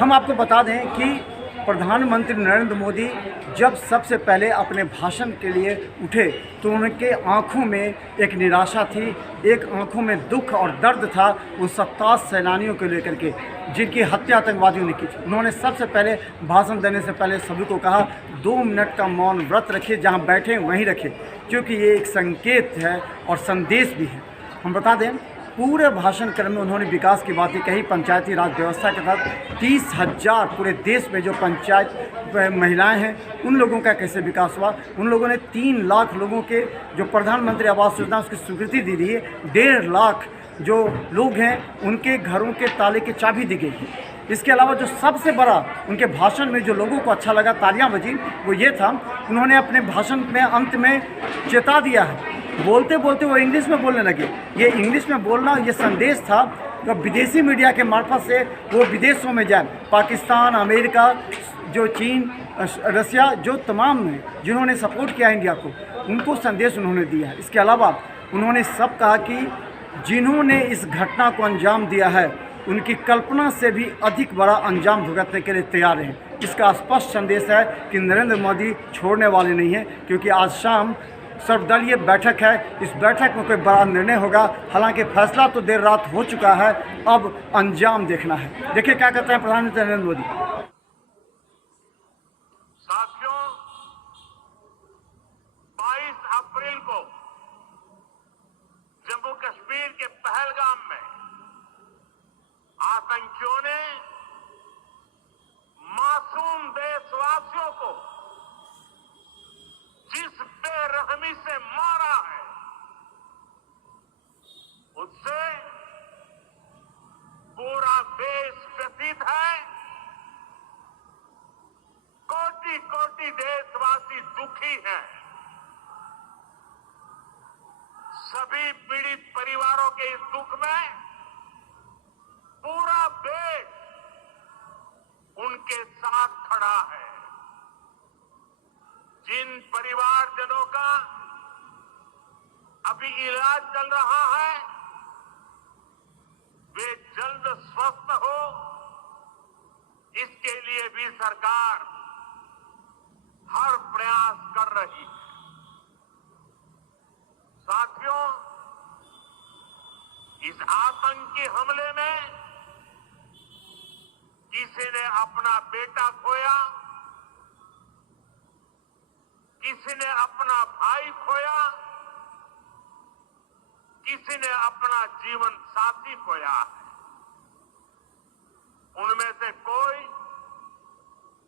हम आपको बता दें कि प्रधानमंत्री नरेंद्र मोदी जब सबसे पहले अपने भाषण के लिए उठे तो उनके आंखों में एक निराशा थी, एक आंखों में दुख और दर्द था उन 27 सेनानियों को लेकर के जिनकी हत्या आतंकवादियों ने की थी। उन्होंने सबसे पहले भाषण देने से पहले सभी को कहा 2 मिनट का मौन व्रत रखिए, जहां बैठे वहीं रखिए, क्योंकि ये एक संकेत है और संदेश भी है। हम बता दें पूरे भाषण क्रम में उन्होंने विकास की बातें कही। पंचायती राज व्यवस्था के तहत 30,000 पूरे देश में जो पंचायत महिलाएं हैं उन लोगों का कैसे विकास हुआ। उन लोगों ने 3 लाख लोगों के जो प्रधानमंत्री आवास योजना उसकी स्वीकृति दी है। 1.5 लाख जो लोग हैं उनके घरों के ताले की चाबी दी गई है। इसके अलावा जो सबसे बड़ा उनके भाषण में जो लोगों को अच्छा लगा, तालियां बजी, वो ये था उन्होंने अपने भाषण में अंत में चेता दिया है। बोलते बोलते वो इंग्लिश में बोलने लगे। ये इंग्लिश में बोलना ये संदेश था कि विदेशी मीडिया के मार्फत से वो विदेशों में जाए, पाकिस्तान, अमेरिका, जो चीन, रसिया, जो तमाम हैं जिन्होंने सपोर्ट किया इंडिया को, उनको संदेश उन्होंने दिया है। इसके अलावा उन्होंने सब कहा कि जिन्होंने इस घटना को अंजाम दिया है उनकी कल्पना से भी अधिक बड़ा अंजाम भुगतने के लिए तैयार हैं। इसका स्पष्ट संदेश है कि नरेंद्र मोदी छोड़ने वाले नहीं हैं, क्योंकि आज शाम सर्वदलीय बैठक है। इस बैठक में कोई बड़ा निर्णय होगा। हालांकि फैसला तो देर रात हो चुका है, अब अंजाम देखना है। देखिए क्या कहते हैं प्रधानमंत्री नरेंद्र मोदी। साथियों, 22 अप्रैल को जम्मू कश्मीर के पहलगाम में आतंकियों ने मासूम देशवासियों को जिस बेरहमी से मारा है, उससे पूरा देश व्यथित है। कोटि कोटि देशवासी दुखी हैं। सभी पीड़ित परिवारों के इस दुख में पूरा देश उनके साथ खड़ा है। जिन परिवारजनों का अभी इलाज चल रहा है वे जल्द स्वस्थ हो, इसके लिए भी सरकार हर प्रयास कर रही है। साथियों, इस आतंकी हमले में किसी ने अपना बेटा खोया, किसी ने अपना भाई खोया, किसी ने अपना जीवन साथी खोया है। उनमें से कोई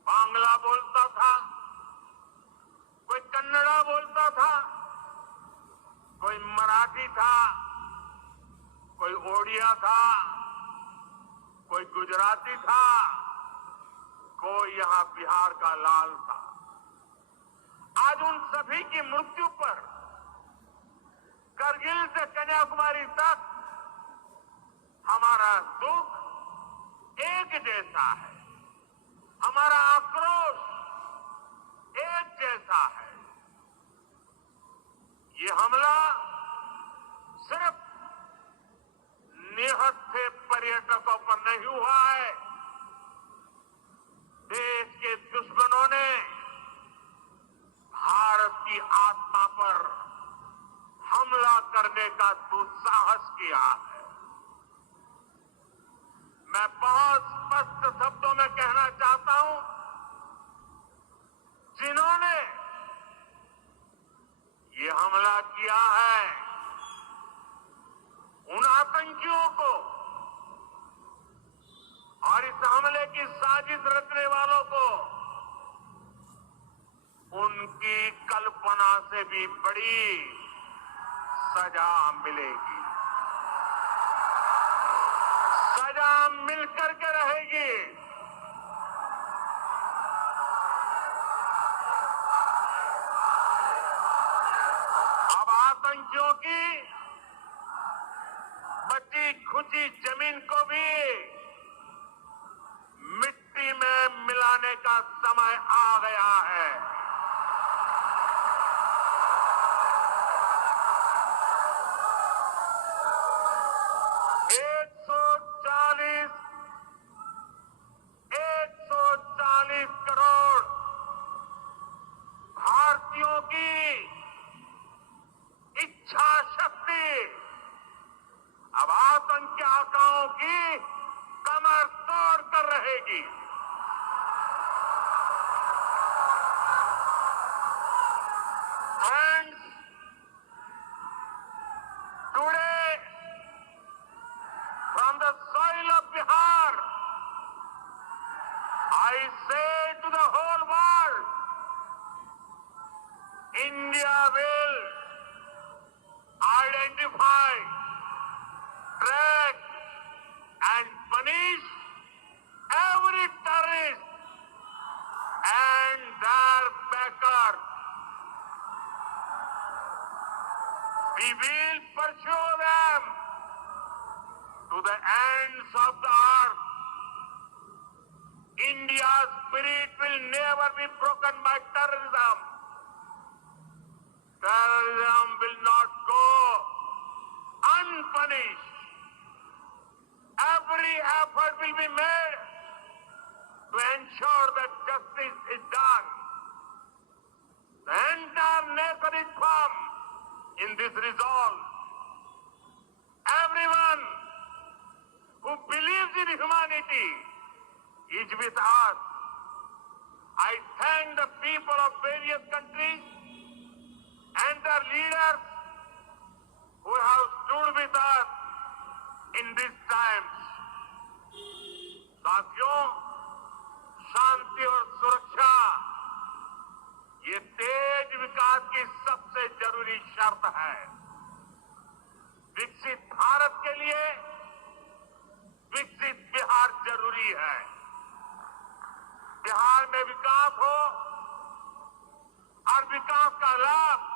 बांग्ला बोलता था, कोई कन्नड़ा बोलता था, कोई मराठी था, कोई ओडिया था, कोई गुजराती था, कोई यहां बिहार का लाल था। आज उन सभी की मृत्यु पर करगिल से कन्याकुमारी तक हमारा दुख एक जैसा है, हमारा आक्रोश एक जैसा है। ये हमला सिर्फ निहत्थे पर्यटकों पर नहीं हुआ है। देश के दुश्मनों ने भारत की आत्मा पर हमला करने का दुस्साहस किया है। मैं बहुत स्पष्ट शब्दों में कहना चाहता हूं, जिन्होंने ये हमला किया है उन आतंकियों को और इस हमले की साजिश रचने वालों को उनकी कल्पना से भी बड़ी सजा मिलेगी। सजा मिलकर के रहेगी। अब आतंकियों की बची खुची जमीन को भी मिट्टी में मिलाने का समय आ गया है। की। Friends, today from the soil of Bihar, I say to the whole world, India will identify, track and punish every terrorist and their backers. We will pursue them to the ends of the earth. India's spirit will never be broken by terrorism. Terrorism will not go unpunished. Every effort will be made to ensure that justice is done. The entire nation is firm in this resolve. Everyone who believes in humanity is with us. I thank the people of various countries and their leaders who have stood with us in these times. साथियों, शांति और सुरक्षा ये तेज विकास की सबसे जरूरी शर्त है। विकसित भारत के लिए विकसित बिहार जरूरी है। बिहार में विकास हो और विकास का लाभ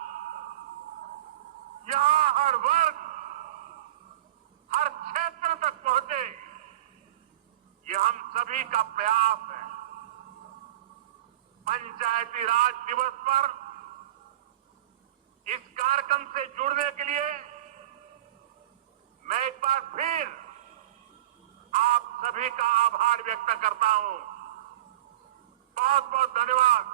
यहां हर वर्ग, हर क्षेत्र तक पहुंचे, ये हम सभी का प्रयास है। पंचायती राज दिवस पर इस कार्यक्रम से जुड़ने के लिए मैं एक बार फिर आप सभी का आभार व्यक्त करता हूं। बहुत बहुत धन्यवाद।